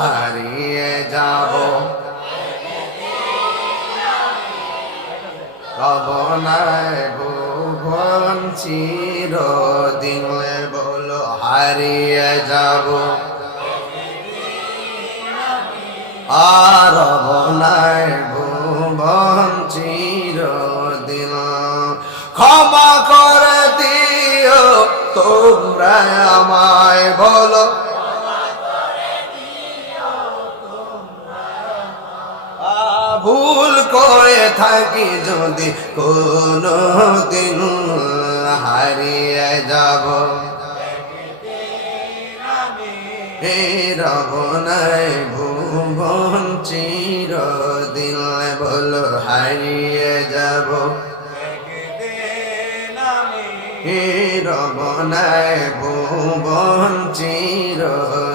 হারিয়ে যাব। কবনায় ভুবন চিরদিন বলো হারিয়ে যাব। আর বনায় ভুবন চিরদিন ক্ষমা করে দিও তোমরা ভুল করে থাকি যদি কোনো দিন হারিয়ে যাব। হে রবনায় ভুবন চিরদিন বলো হারিয়ে যাব। হে রবনায় ভুবন চিরদিন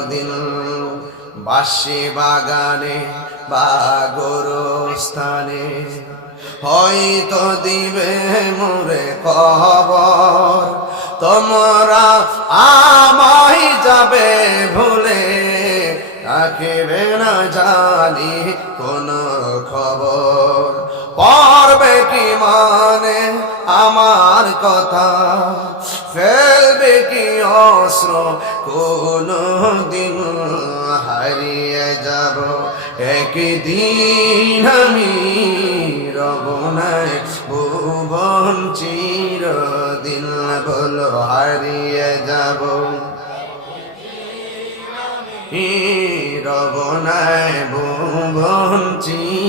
বাসি বাগানে বা স্থানে হয়তো দিবে মোরে খবর। তোমরা আমায় যাবে ভুলে রাখিবে না জানি কোন খবর। পড়বে কি মানে আমার কথা? ফেলবে কি অস্ত্র কোন দিন? একদিন আমি রবনায় ভুবন চিরদিন বলো হারিয়ে যাব। রবনায় ভুবন চির